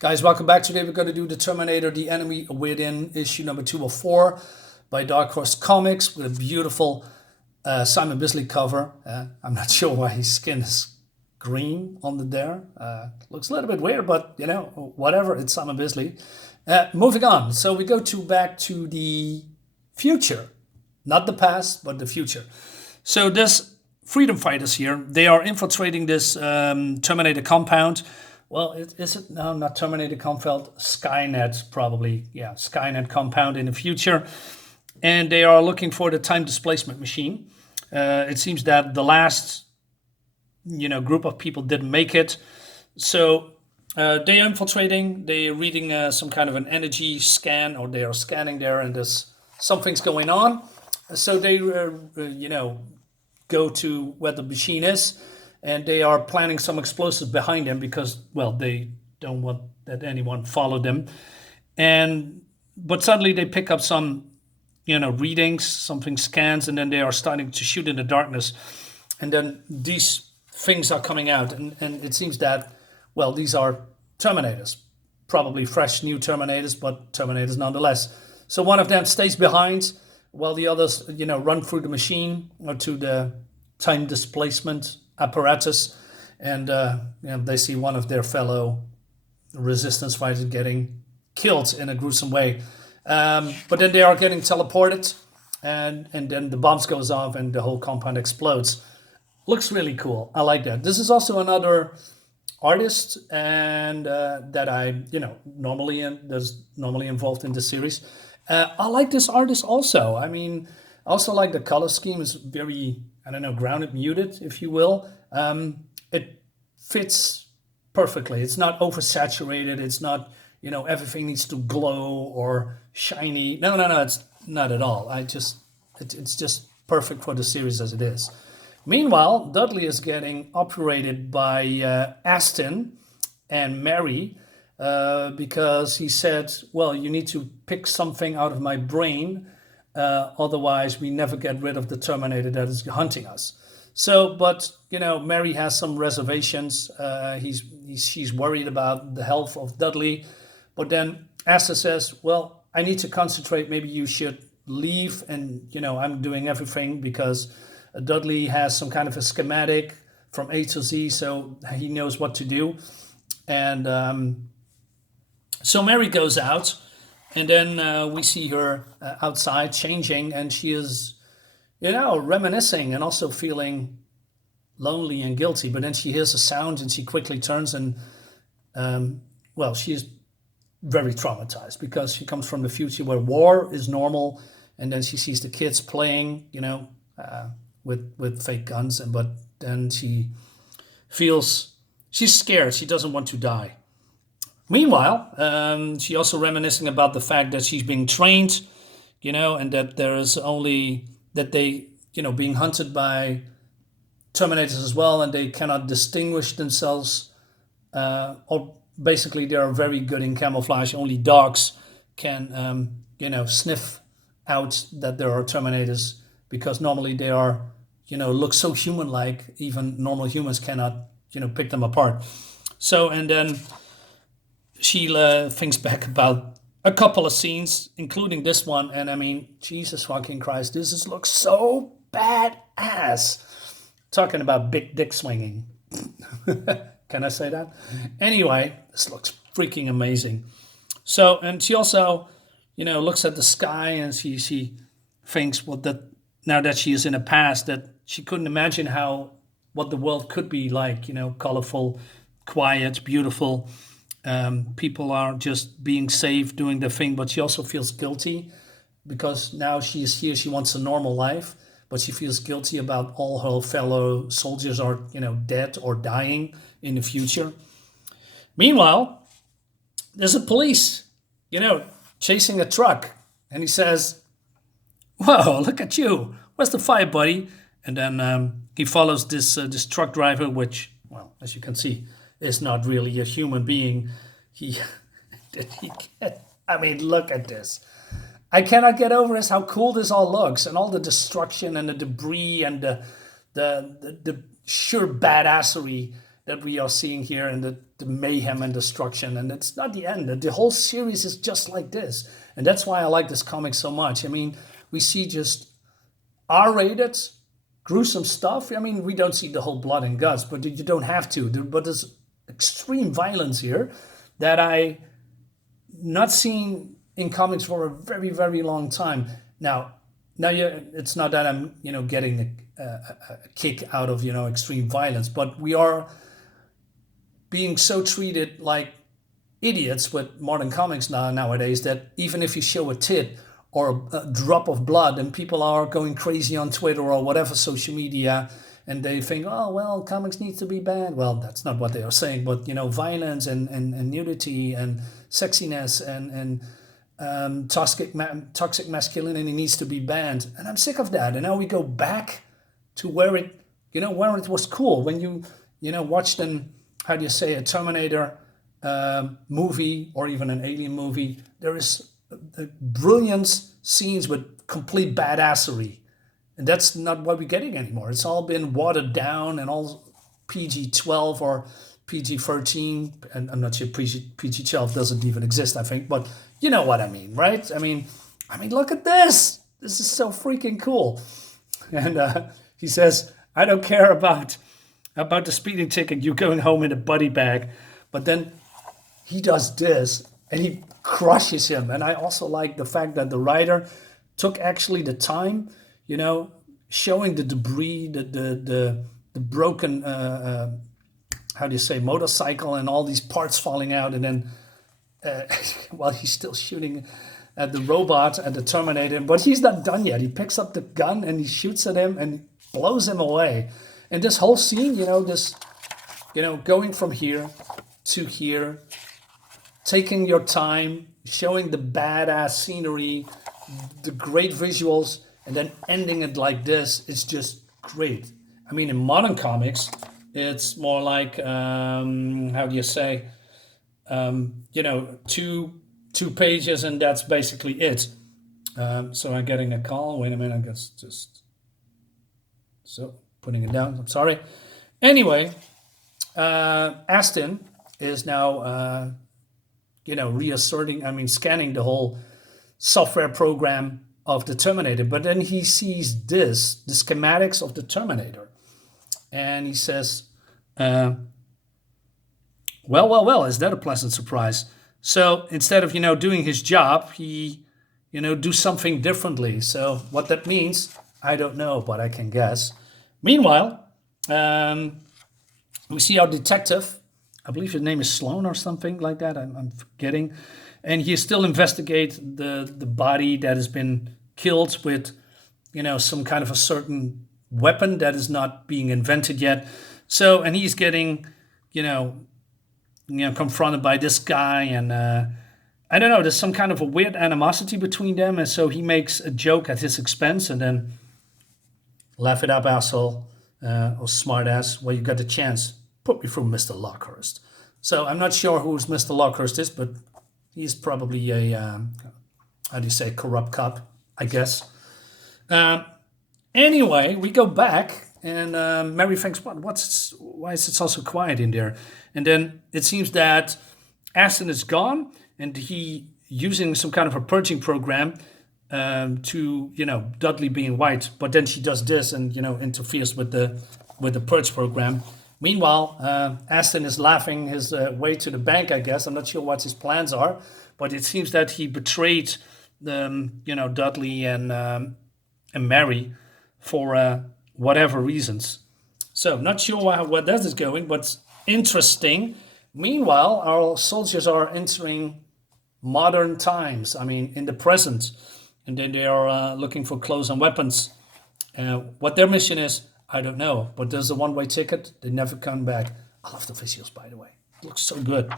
Guys, welcome back. Today we're going to do the Terminator, The Enemy Within, issue number 204 by Dark Horse Comics with a beautiful Simon Bisley cover. I'm not sure why his skin is green on the there. Looks a little bit weird, but you know, whatever. It's Simon Bisley. Moving on. So we go back to the future. Not the past, but the future. So this freedom fighters here, they are infiltrating this Terminator compound. Well, is it? No, not Terminator compound. Skynet, probably. Yeah, Skynet compound in the future. And they are looking for the time displacement machine. It seems that the last, group of people didn't make it. So they are infiltrating. They are reading some kind of an energy scan, or they are scanning there, and there's something's going on. So they, go to where the machine is. And they are planting some explosives behind them because, well, they don't want that anyone follow them. But suddenly they pick up some, readings, something scans, and then they are starting to shoot in the darkness. And then these things are coming out. And it seems that, well, these are Terminators. Probably fresh, new Terminators, but Terminators nonetheless. So one of them stays behind while the others, run through the machine or to the time displacement apparatus, and they see one of their fellow resistance fighters getting killed in a gruesome way. But then they are getting teleported, and then the bombs goes off and the whole compound explodes. Looks really cool. I like that. This is also another artist, and that I that's normally involved in this series. I like this artist also. I mean, I also like the color scheme. Is very, grounded, muted, if you will. It fits perfectly. It's not oversaturated. It's not, everything needs to glow or shiny. No, it's not at all. It's just perfect for the series as it is. Meanwhile, Dudley is getting operated by Astin and Mary because he said, well, you need to pick something out of my brain. Otherwise, we never get rid of the Terminator that is hunting us. So, but, Mary has some reservations. She's worried about the health of Dudley. But then Asta says, well, I need to concentrate. Maybe you should leave. And, I'm doing everything because Dudley has some kind of a schematic from A to Z. So he knows what to do. And so Mary goes out. And then we see her outside changing, and she is, reminiscing and also feeling lonely and guilty. But then she hears a sound, and she quickly turns, and, she is very traumatized because she comes from the future where war is normal, and then she sees the kids playing, with fake guns, but then she feels she's scared. She doesn't want to die. Meanwhile, she also reminiscing about the fact that she's being trained, and that there is only that they, being hunted by Terminators as well, and they cannot distinguish themselves, or basically they are very good in camouflage. Only dogs can, sniff out that there are Terminators because normally they are, look so human-like. Even normal humans cannot, pick them apart. So, and then she thinks back about a couple of scenes, including this one, and I mean, Jesus fucking Christ, looks so badass. Talking about big dick swinging. Can I say that? Anyway, this looks freaking amazing. So, and she also, looks at the sky, and she thinks, well, that now that she is in the past, that she couldn't imagine what the world could be like, colorful, quiet, beautiful. People are just being safe, doing their thing, but she also feels guilty because now she is here. She wants a normal life, but she feels guilty about all her fellow soldiers are, dead or dying in the future. Meanwhile, there's a police, chasing a truck, and he says, "Whoa, look at you! Where's the fight, buddy?" And then he follows this truck driver, which, well, as you can see, is not really a human being. Look at this. I cannot get over this, how cool this all looks, and all the destruction and the debris and the sheer badassery that we are seeing here, and the mayhem and destruction. And it's not the end. The whole series is just like this. And that's why I like this comic so much. I mean, we see just R-rated, gruesome stuff. I mean, we don't see the whole blood and guts, but you don't have to. But there's extreme violence here that I not seen in comics for a very, very long time. Now, it's not that I'm, getting a kick out of, extreme violence, but we are being so treated like idiots with modern comics nowadays that even if you show a tit or a drop of blood, and people are going crazy on Twitter or whatever social media, and they think, oh, well, comics need to be banned. Well, that's not what they are saying, but, violence and nudity and sexiness and toxic masculinity needs to be banned. And I'm sick of that. And now we go back to where it was cool. When you watched a Terminator movie or even an Alien movie, there is brilliant scenes with complete badassery. And that's not what we're getting anymore. It's all been watered down and all PG-12 or PG-13. And I'm not sure PG-12 doesn't even exist, I think. But you know what I mean, right? I mean, look at this. This is so freaking cool. And he says, I don't care about the speeding ticket. You're going home in a buddy bag. But then he does this and he crushes him. And I also like the fact that the writer took actually the time, showing the debris, the broken, motorcycle and all these parts falling out. And then while he's still shooting at the robot, at the Terminator, but he's not done yet. He picks up the gun and he shoots at him and blows him away. And this whole scene, going from here to here, taking your time, showing the badass scenery, the great visuals, and then ending it like this, it's just great. I mean, in modern comics, it's more like, two pages and that's basically it. So I'm getting a call. Wait a minute, I guess so putting it down. I'm sorry. Anyway, Astin is now, scanning the whole software program of the Terminator. But then he sees the schematics of the Terminator. And he says, well, is that a pleasant surprise? So instead of, doing his job, he, do something differently. So what that means, I don't know, but I can guess. Meanwhile, we see our detective. I believe his name is Sloan or something like that. I'm forgetting. And he still investigates the body that has been killed with, some kind of a certain weapon that is not being invented yet. So, and he's getting, confronted by this guy, and I don't know, there's some kind of a weird animosity between them, and so he makes a joke at his expense, and then laugh it up, asshole, or smart ass, well, you got the chance, put me through Mr. Lockhurst. So I'm not sure who's Mr. Lockhurst is, but he's probably a, corrupt cop, I guess. Anyway, we go back, and Mary thinks, why is it so quiet in there? And then it seems that Astin is gone, and he using some kind of a purging program to, Dudley being white. But then she does this and, interferes with the purge program. Meanwhile, Astin is laughing his way to the bank, I guess. I'm not sure what his plans are, but it seems that he betrayed, Dudley and Mary for whatever reasons. So not sure where that is going, but interesting. Meanwhile, our soldiers are entering modern times. I mean, in the present. And then they are looking for clothes and weapons. What their mission is, I don't know. But there's a one-way ticket. They never come back. I love the visuals, by the way. It looks so good.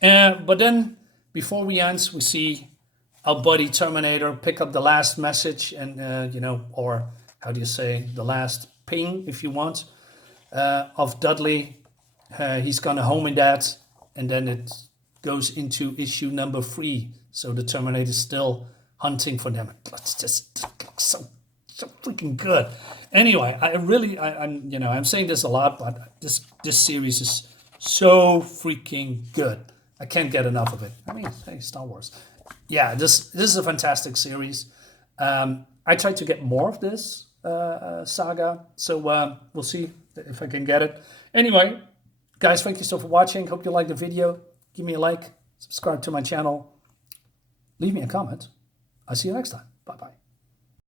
But then, before we end, we see our buddy Terminator pick up the last message and, or the last ping, if you want, of Dudley. He's gonna home in that, and then it goes into issue number 3. So the Terminator is still hunting for them. It's just so so freaking good. Anyway, I'm saying this a lot, but this series is so freaking good. I can't get enough of it. I mean, hey, Star Wars. Yeah, this is a fantastic series. I tried to get more of this saga, so we'll see if I can get it. Anyway, guys, thank you so for watching. Hope you liked the video. Give me a like, subscribe to my channel, leave me a comment. I'll see you next time. Bye-bye.